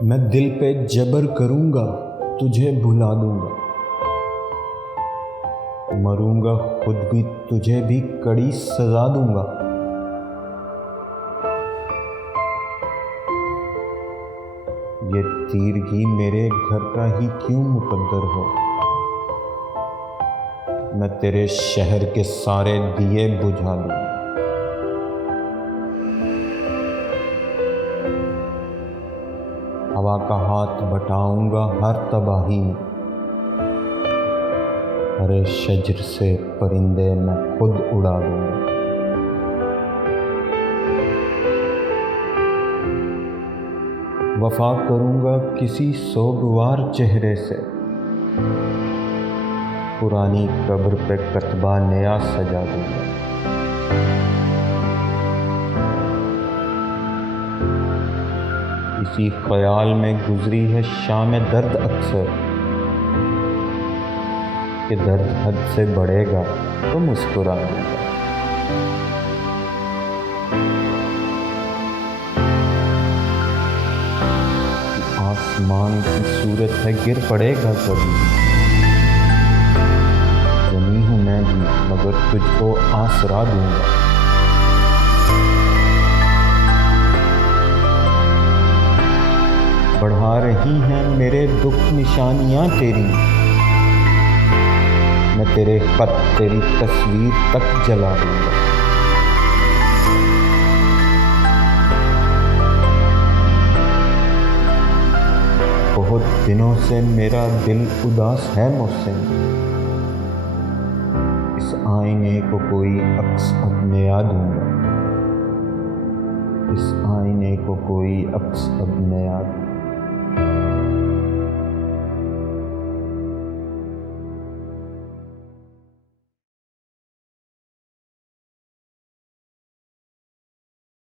میں دل پہ جبر کروں گا، تجھے بھلا دوں گا۔ مروں گا، خود بھی تجھے بھی کڑی سزا دوں گا۔ یہ تیرگی میرے گھر کا ہی کیوں مقدر ہو؟ میں تیرے شہر کے سارے دیے بجھا دوں۔ ہوا کا ہاتھ بٹاؤں گا ہر تباہی۔ میں شجر سے پرندے میں خود اڑا دوں۔ گا وفا کروں گا کسی سوگوار چہرے سے۔ پرانی قبر پہ کتبہ نیا سجا دوں گا۔ اسی خیال میں گزری ہے شام درد اکثر کہ درد حد سے بڑھے گا تو مسکرا گا آسمان کی صورت ہے، گر پڑے گا کبھی۔ زمین ہوں میں بھی، مگر تجھ کو آسرا دوں گا۔ بڑھا رہی ہیں میرے دکھ نشانیاں تیری۔ میں تیرے خط تیری تصویر تک جلا دوں گا۔ بہت دنوں سے میرا دل اداس ہے مجھ سے اس آئینے کو کوئی عکس اب نیا دوں گا۔ اس آئینے کو کوئی عکس اب نیا دوں گا۔